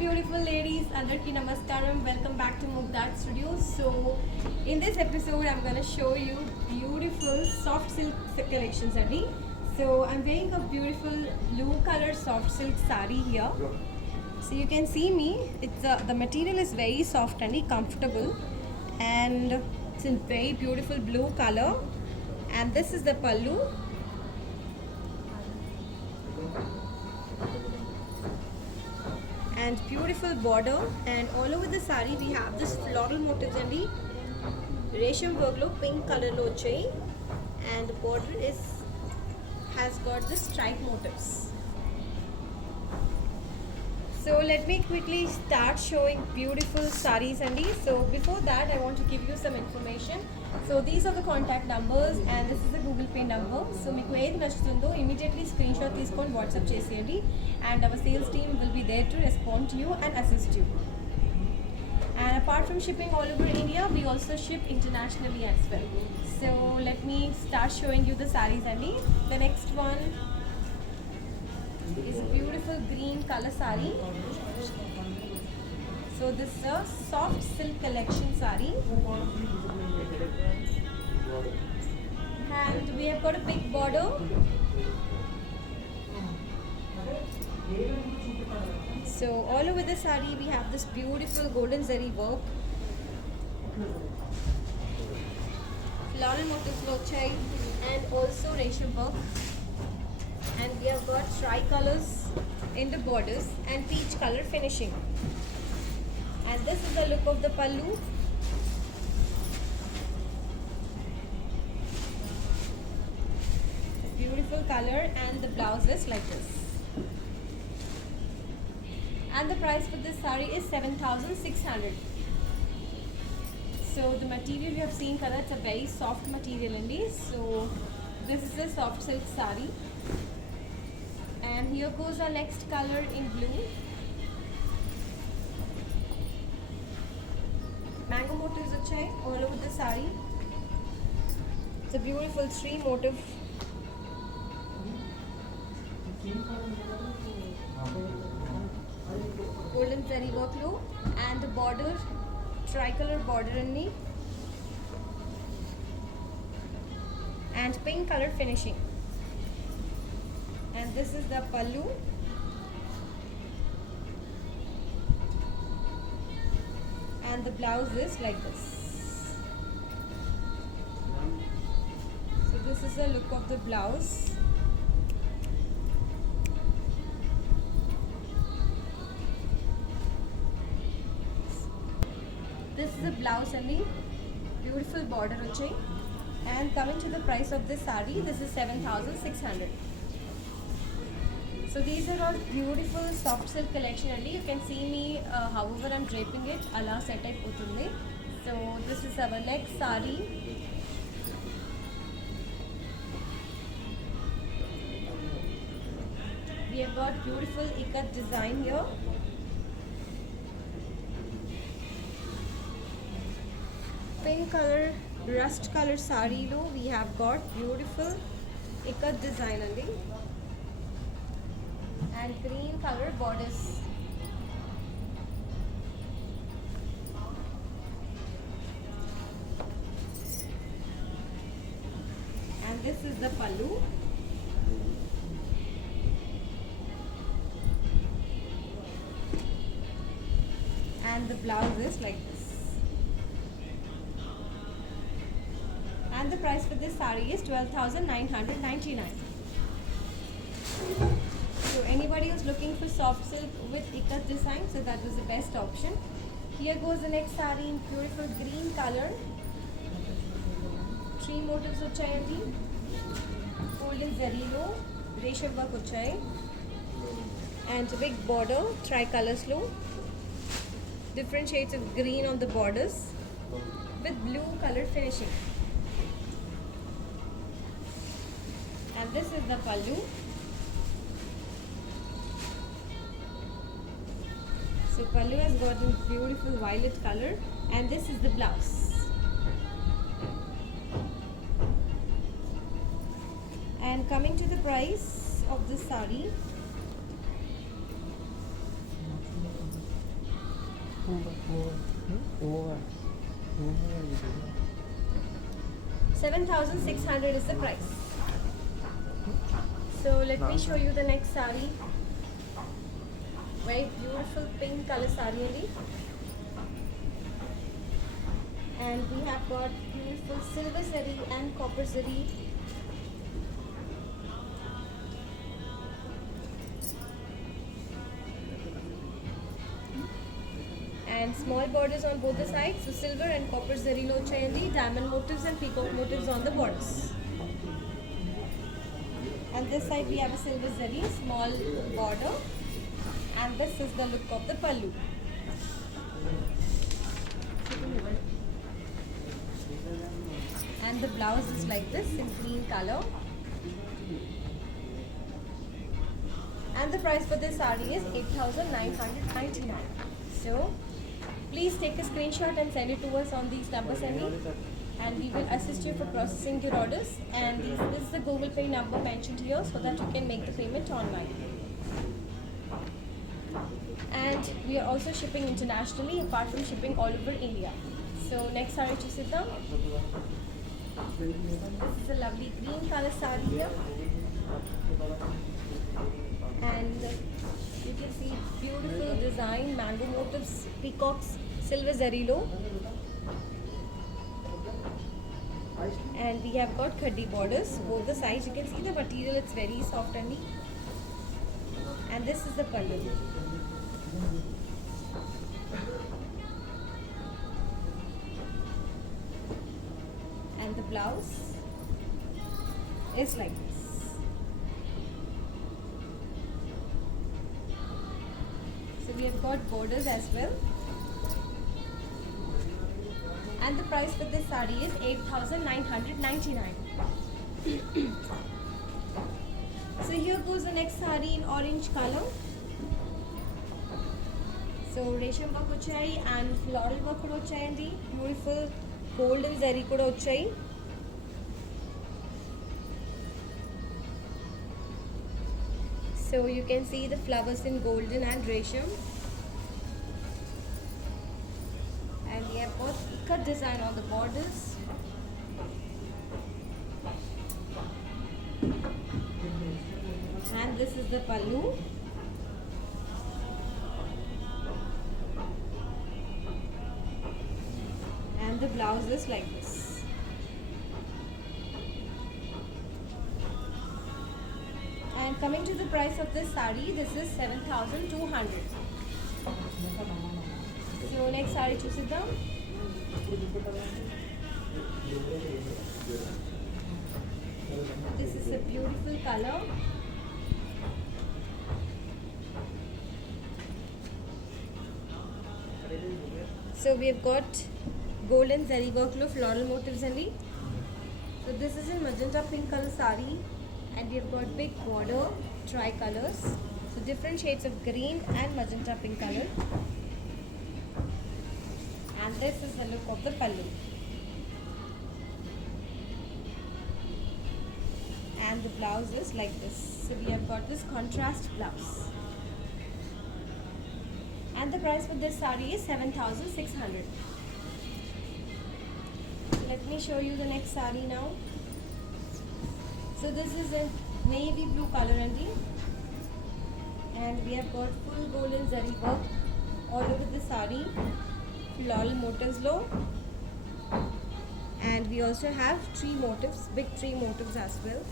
beautiful ladies, Andarki Namaskaram. Welcome back to Mugdad Studios. So, in this episode, I'm gonna show you beautiful soft silk collections, Adi. So, I'm wearing a beautiful blue color soft silk sari here. So you can see me. It's the material is very soft and comfortable, and it's in very beautiful blue color. And this is the pallu. And beautiful border, and all over the sari we have this floral motifs and the resham work lo pink color lo chahi, and the border has got the stripe motifs. So let me quickly start showing beautiful sarees and these. So before that I want to give you some information. So these are the contact numbers and this is the Google Pay number. So meeku edi nachutundo immediately screenshot teeskoni WhatsApp cheseyandi, and our sales team will be there to respond to you and assist you. And apart from shipping all over India, we also ship internationally as well. So let me start showing you the sarees and the next one is a beautiful green color sari. So this is a soft silk collection sari, and we have got a big border. So all over the sari we have this beautiful golden zari work, floral motifs lo vachai, and also resham work. And we have got tricolors in the borders and peach color finishing. And this is the look of the pallu. Beautiful color, and the blouse is like this. And the price for this sari is 7,600. So the material you have seen, color, it's a very soft material indeed. So this is a soft silk sari. And here goes our next color in blue. Mango motifs vachai all over the sari. It's a beautiful tree motif. Golden zari work lo, and the border, tricolor border in me, and pink color finishing. And this is the pallu. And the blouse is like this. So this is the look of the blouse. This is the blouse and the beautiful border vachai. And coming to the price of this sari, this is 7,600. So these are all beautiful soft silk collection and you can see me however I'm draping it, ala set ayipotundi. So this is our next sari. We have got beautiful ikat design here. Pink color, rust color sari lo, we have got beautiful ikat design and green color borders. And this is the pallu. And the blouse is like this. And the price for this sari is 12,999. So anybody who's looking for soft silk with ikat design, so that was the best option. Here goes the next sari in beautiful green color. Tree motifs vachayandi, golden zari lo, resham work vachai, and big border, tricolors lo, different shades of green on the borders with blue color finishing. And this is the pallu. So pallu has got a beautiful violet color, and this is the blouse. And coming to the price of this sari, $7,600 is the price. So let me show you the next sari. Very beautiful pink color sari only. And we have got beautiful silver zari and copper zari. And small borders on both the sides, so silver and copper zari lo chayandi, diamond motifs and peacock motifs on the borders. And this side we have a silver zari, small border, and this is the look of the pallu. And the blouse is like this in green color. And the price for this saree is 8,999. So please take a screenshot and send it to us on these numbers and we will assist you for processing your orders. And this is the Google Pay number mentioned here so that you can make the payment online. And we are also shipping internationally apart from shipping all over India. So next saree chusida. This is a lovely green color saree here. And you can see beautiful design, mango motifs, peacocks, silver zari lo. And we have got khaddi borders, both the sides. You can see the material, it's very soft and neat. And this is the pallu. And the blouse is like this. So we have got borders as well. And the price for this saree is 8,999. So here goes the next saree in orange color. So resham work vachai and floral work kuda vachayandi. Beautiful golden zari kuda vachai. So you can see the flowers in golden and resham. And we have got cut design on the borders. And this is the pallu. And the blouse is like this. And coming to the price of this saree, this is 7,200. So next saree chusida. This is a beautiful color. So we have got golden zari work floral motifs only. So this is in magenta pink color saree, and we have got big border, tri-colors. So different shades of green and magenta pink color. And this is the look of the pallu. And the blouse is like this. So we have got this contrast blouse. And the price for this saree is 7,600. Let me show you the next saree now. So this is a navy blue color only. And we have got full golden zari work all over the saree. Floral motifs low. And we also have tree motifs, big tree motifs as well.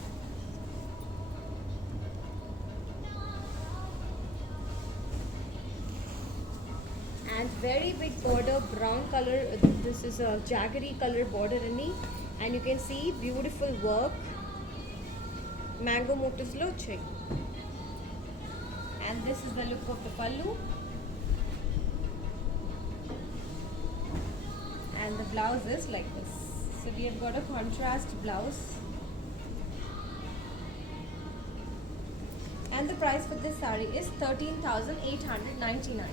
And very big border, brown color. This is a jaggery color border only. And you can see beautiful work. Mango motifs lo chai. And this is the look of the pallu. And the blouse is like this. So we have got a contrast blouse. And the price for this saree is 13,899.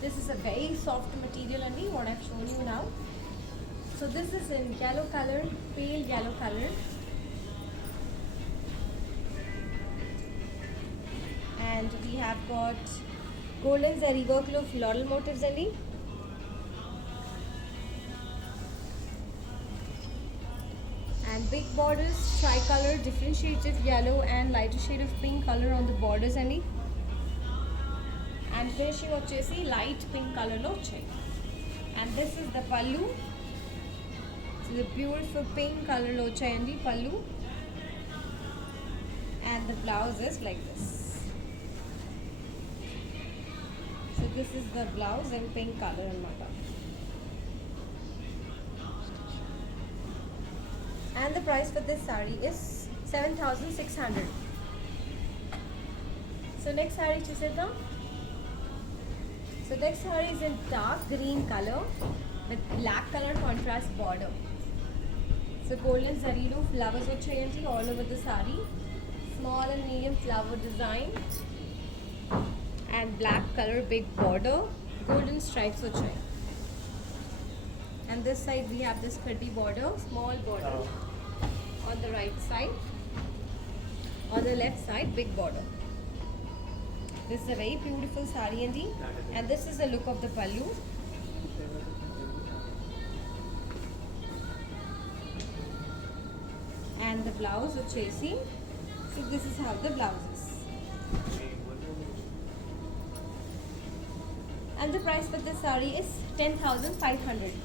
This is a very soft material only, what I've shown you now. So this is in yellow color, pale yellow color. And we have got golden zari work floral motifs only. big borders, tricolor, different shades of yellow and lighter shade of pink color on the borders అండి. And finishing వచ్చేసి light pink color లో వచ్చాయి. And this is the pallu. So the beautiful pink color లో వచ్చాయండి pallu. And the blouse is like this. So this is the blouse in pink color అన్నమాట. And the price for this saree is 7,600. So next saree చూసేద్దాం. So next saree is in dark green color with black color contrast border. So golden zarilo flowers వచ్చాయండి all over the saree. Small and medium flower design and black color big border, golden stripes వచ్చాయి. And this side we have this pretty border, small border on the right side. On the left side big border. This is a very beautiful saree and this is the look of the pallu. And the blouse వచ్చేసి, so this is how the blouse is. And the price for this saree is 10,500.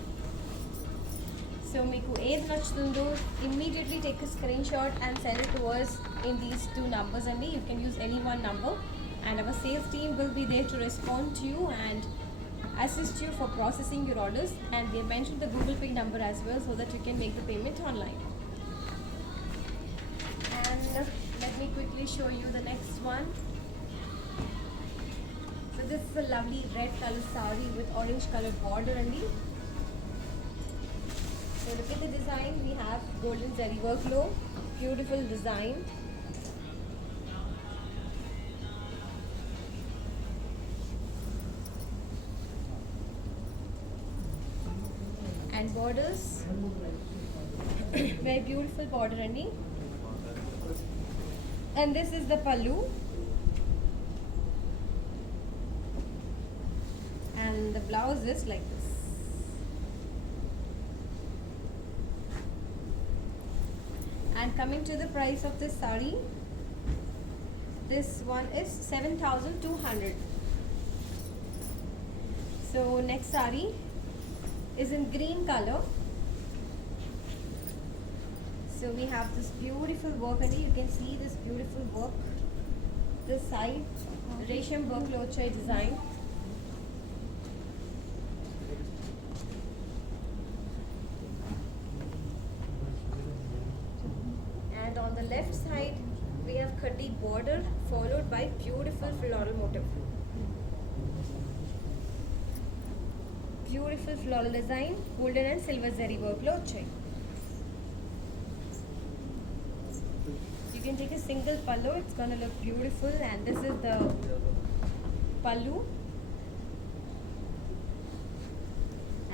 So మీకు ఏది నచ్చుతుందో immediately take a screenshot and send it to us in these two numbers only. You can use any one number and our sales team will be there to respond to you and assist you for processing your orders, and we have mentioned the Google Pay number as well so that you can make the payment online. And let me quickly show you the next one. So this is a lovely red color saree with orange color border only. So look at the design. We have golden zari work low, beautiful design. And borders, very beautiful border only. And this is the pallu. And the blouse is like this. And coming to the price of this saree, this one is 7,200. So next saree is in green color. So we have this beautiful work and you can see this beautiful work. This side resham work lo vachai design. And on the left side we have khadi border followed by beautiful floral motif. Beautiful floral design, golden and silver zari work lo vachai. You can take a single pallu, it's gonna look beautiful, and this is the pallu.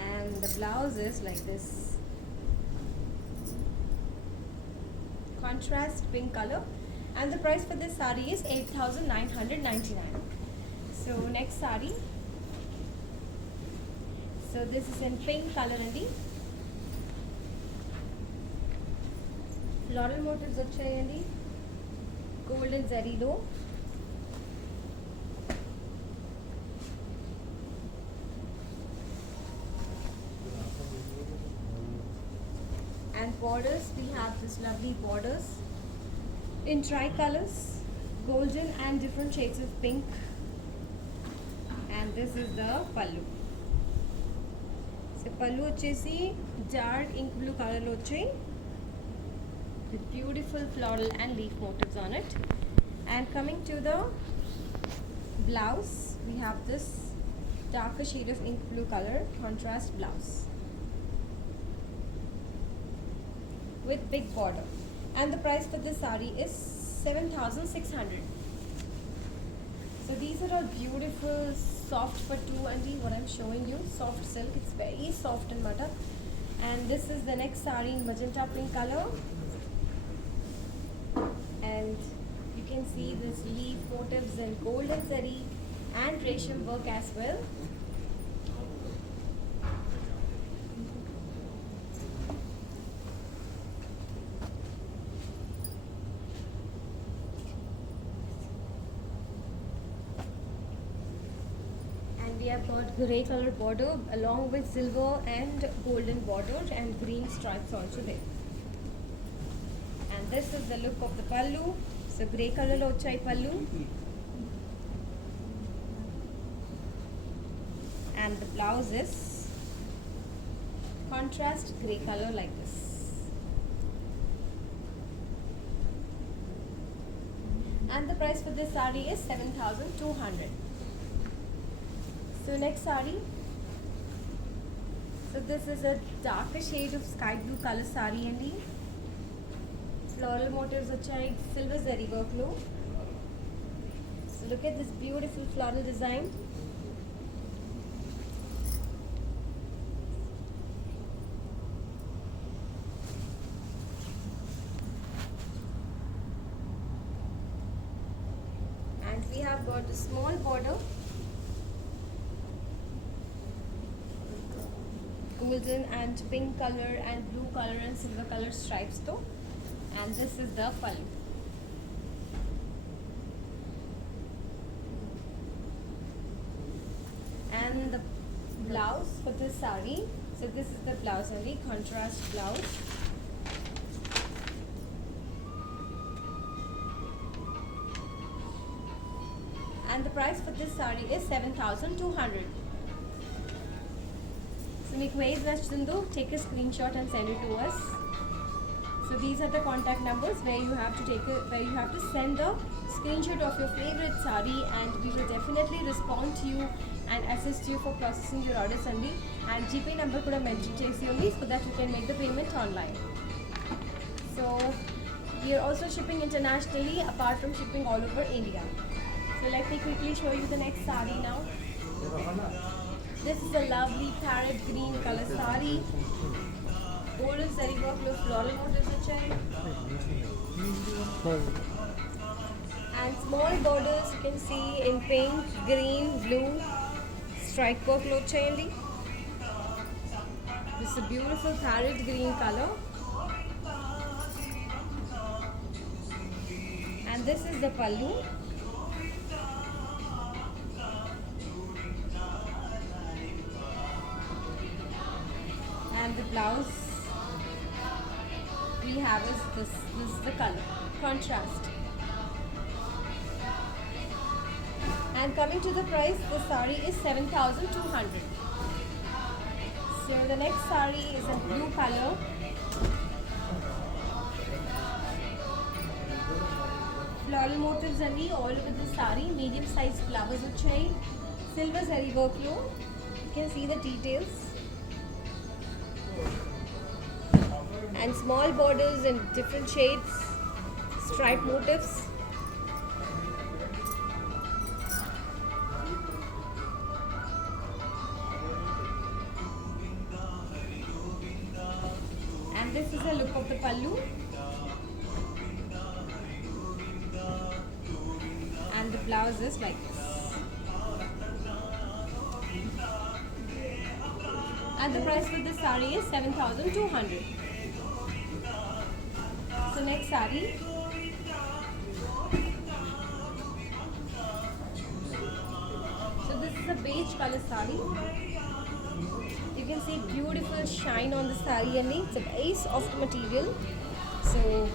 And the blouse is like this. Contrast pink color, and the price for this saree is 8,999. So next saree. So this is in pink color andi. Floral motifs vachayandi. Golden zari lo. And borders, we have this lovely borders in tricolors, golden and different shades of pink. And this is the pallu. So pallu వచ్చేసి dark ink blue color లో వచ్చాయి with beautiful floral and leaf motifs on it. And coming to the blouse, we have this darker shade of ink blue color contrast blouse with big border. And the price for this saree is 7,600. So these are all beautiful soft patu and what I'm showing you, soft silk. It's very soft and matter. And this is the next saree in magenta pink color. And you can see this leaf motifs and golden zari and resham work as well. have got grey color border along with silver and golden border and green stripes also there. And this is the look of the pallu. So grey color lo vachai pallu. And the blouse is contrast grey color like this. And the price for this saree is 7,200. So next saree. So this is a darker shade of sky blue color saree and floral motifs vachai silver zari work lo. So look at this beautiful floral design. We have got a small border, golden and pink color and blue color and silver color stripes though, and this is the pallu. And the blouse for this saree, so this is the blouse only, contrast blouse. And the price for this saree is 7,200. So make ways Nashtundu, take a screenshot and send it to us. So these are the contact numbers where you have to send a screenshot of your favorite saree, and we will definitely respond to you and assist you for processing your order Sunday. And GPay number kuda mention chesi only so that you can make the payment online. So we are also shipping internationally apart from shipping all over India. So let me quickly show you the next saree now. This is a lovely parrot green color saree. Golden zari work with floral motifs vachai. And small borders you can see in pink, green, blue. Stripe work lo vachayandi. This is a beautiful parrot green color. And this is the pallu. And the blouse we have is this is the color, contrast. And coming to the price, the saree is 7,200. So the next saree is a blue color. Floral motifs and all over the saree, medium sized flowers vachai, silver zari work lo. You can see the details. And small borders in different shades, stripe motifs. And this is a look of the pallu. And the blouse is like this. And the price for this saree is 7,200. So next saree. So this is a beige color saree. You can see beautiful shine on the saree and it's a very soft material. So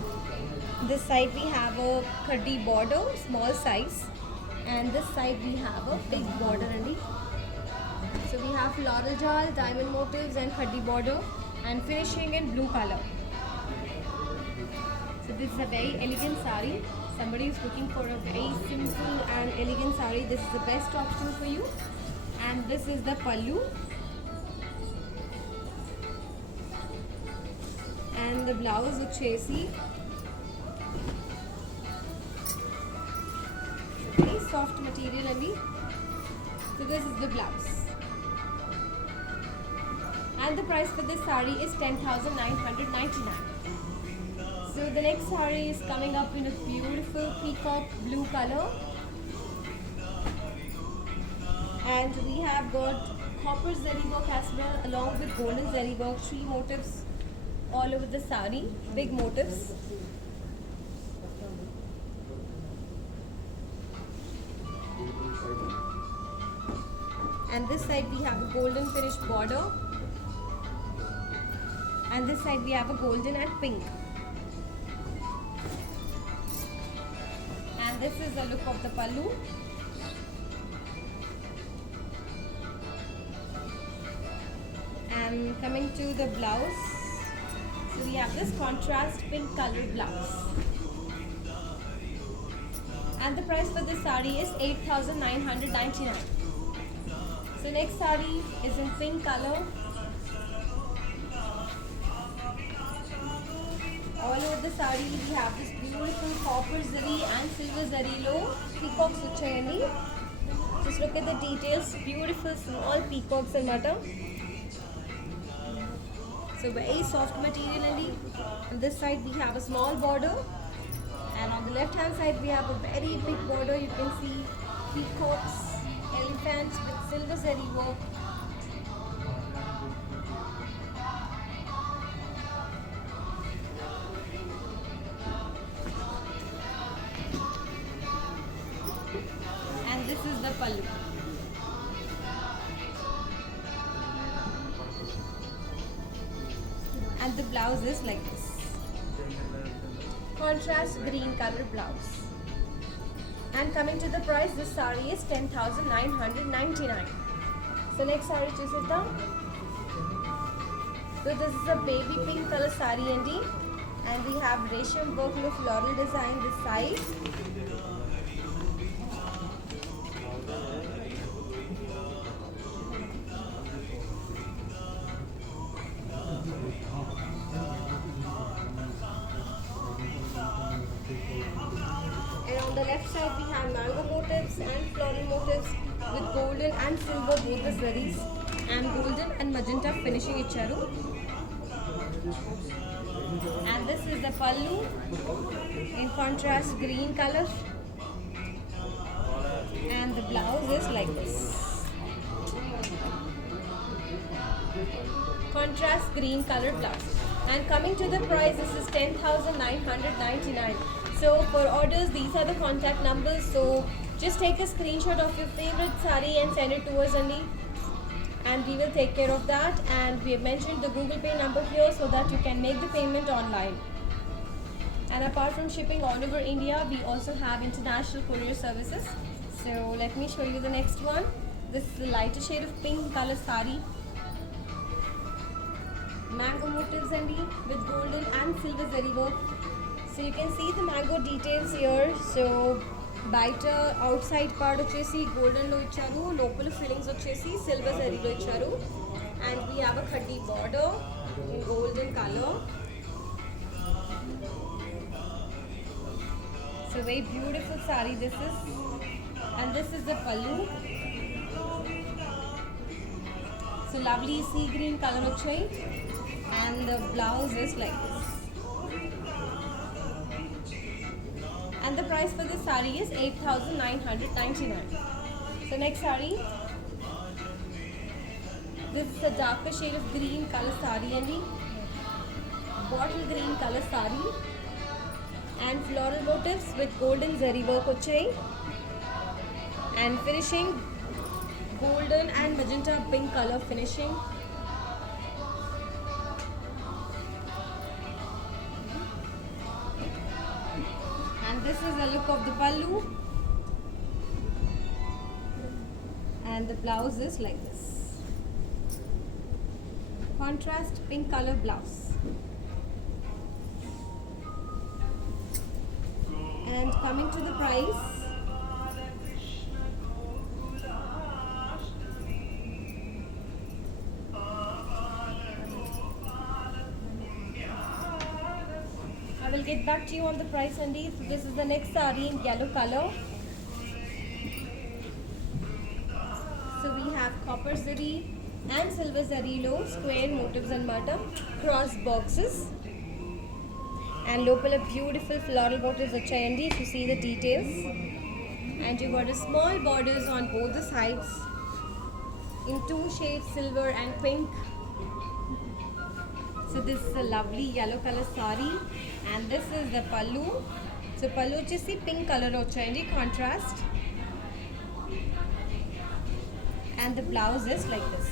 this side we have a khaddi border, small size, and this side we have a big border only. So we have floral jal, diamond motifs and khaddi border, and finishing in blue color. So this is a very elegant saree. Somebody is looking for a very simple and elegant saree. This is the best option for you. And this is the pallu. And the blouse with chassis. Very soft material only. So this is the blouse. And the price for this saree is 10,999. So the next saree is coming up in a beautiful peacock blue color. And we have got copper zari work as well along with golden zari work, 3 motifs all over the saree, big motifs. and this side we have a golden finished border, and this side we have a golden and pink. And this is the look of the pallu. And coming to the blouse, so we have this contrast pink color blouse, and the price for this saree is 8,999. So next saree is in pink color. All over the saree we have this beautiful copper zari and silver zari lo peacocks vachayandi. Just look at the details, beautiful small peacocks and matter. So very soft material only. On this side we have a small border, and on the left hand side we have a very big border. You can see peacocks, elephants with silver zari work. And this is the pallu. And the blouse is like this. Contrast green color blouse. And coming to the price, this saree is 10,999. So next saree chusida. So this is a baby pink color saree and we have resham work with floral design this side. And on the left side we have mango motifs and floral motifs with golden and silver both the sarees, and golden and magenta finishing icharu. And this is the pallu in contrast green color, and the blouse is like this. Contrast green color blouse. And coming to the price, this is 10,999. So for orders, these are the contact numbers. So just take a screenshot of your favorite saree and send it to us only, and we will take care of that. And we have mentioned the Google Pay number here so that you can make the payment online. And apart from shipping all over India, we also have international courier services. So let me show you the next one. This is a lighter shade of pink color saree. Mango motifs with golden and silver zari work. So you can see the mango details here. So biter outside part vachesi golden lo icharu, local fillings vachesi silver zari lo icharu, and we have a khaddi border in golden color. So very beautiful saree this is, and this is the pallu. So lovely sea green color vachai, and the blouse is like this. And the price for this saree is 8,999. So next saree, this is a darker shade of green color saree bottle green color saree, and floral motifs with golden zari work vachai, and finishing golden and magenta pink color finishing. And this is the look of the pallu, and the blouse is like this. Contrast pink color blouse. And coming to the price, I will get back to you on the price, Andy. So this is the next saree in yellow color. So we have copper zari and silver zari low, square motifs and butter, cross boxes, and local beautiful floral motifs vachayandi if you see the details. And you got a small borders on both the sides in two shades, silver and pink. So this is a lovely yellow color saree, and this is the pallu. So pallu vachesi pink color vachayandi contrast, and the blouse is like this.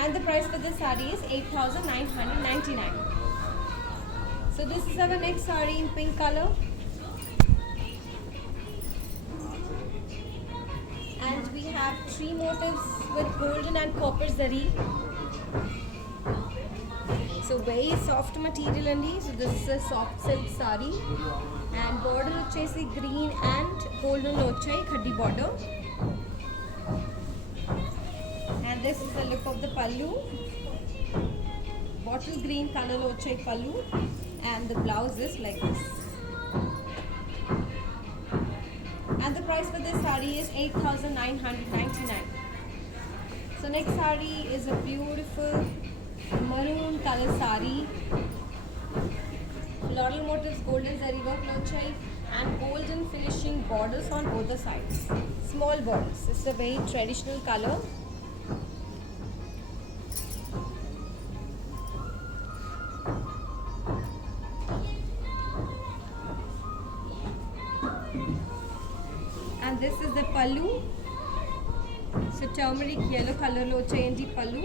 And the price for this saree is 8,999. So this is our next saree in pink color. And we have three motifs with golden and copper zari. So very soft material andi. So this is a soft silk saree. And border vachesi green and golden lo vachai khaddi border. And this is the look of the pallu. Bottle green color lo vachai pallu. And the blouse is like this. And the price for this saree is 8,999. So next saree is a beautiful maroon color saree. Floral motifs, golden zari work lochai and golden finishing borders on both the sides. Small borders. It's a very traditional color. And this is the pallu. So turmeric yellow color lo chayandi pallu.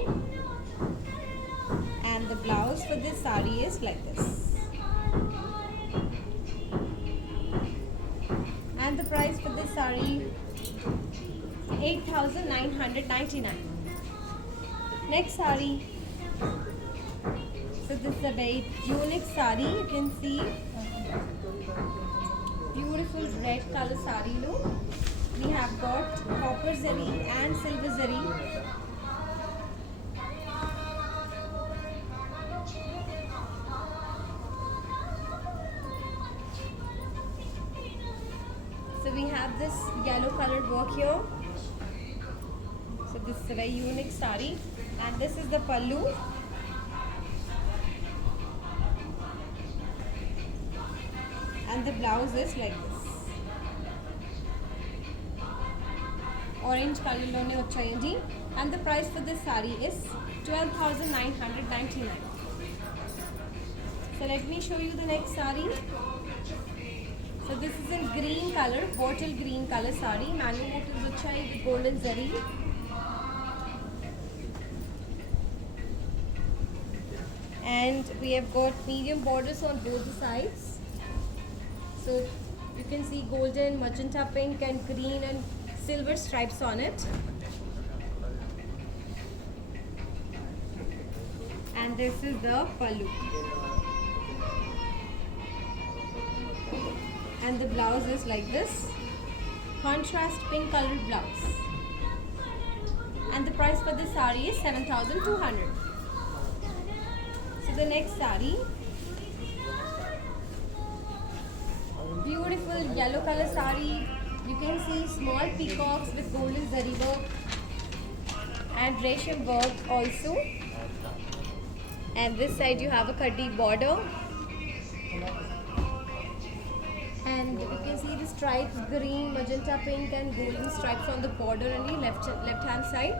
And the blouse for this saree is like this. And the price for this saree 8,999. Next saree. So this is a very unique saree. You can see beautiful red color saree look. We have got copper zari and silver zari. So we have this yellow colored work here. So this is a very unique saree. And this is the pallu. And the blouse is like this. Orange color lone vachayandi. And the price for this saree is 12,999. So let me show you the next saree. So this is in green color, bottle green color saree. Manu motifs vachai with golden zari. And we have got medium borders on both the sides. So you can see golden, magenta pink and green and silver stripes on it. And this is the pallu. And the blouse is like this. Contrast pink colored blouse. And the price for this saree is 7,200. So the next saree. Beautiful yellow color saree. You can see small peacocks with golden zari work and resham work also. And this side you have a khaddi border. And you can see the stripes, green, magenta pink and golden stripes on the border and the left hand side.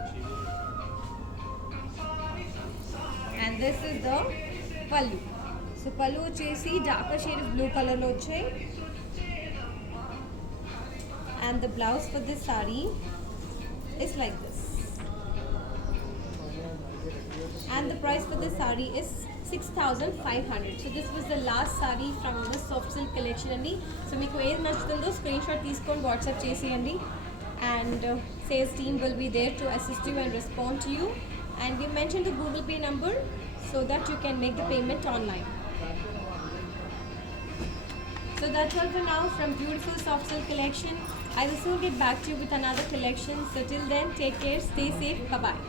And this is the pallu. So pallu vachesi darker shade of blue color lo vachai. And the blouse for this saree is like this. And the price for this saree is 6,500. So this was the last saree from the soft silk collection andi. So meeku edi nachutundo screenshot teeskoni WhatsApp cheseyandi. And sales team will be there to assist you and respond to you. And we mentioned the Google Pay number so that you can make the payment online. So that's all for now from beautiful soft silk collection. I will soon get back to you with another collection. So till then, take care, stay safe, bye bye.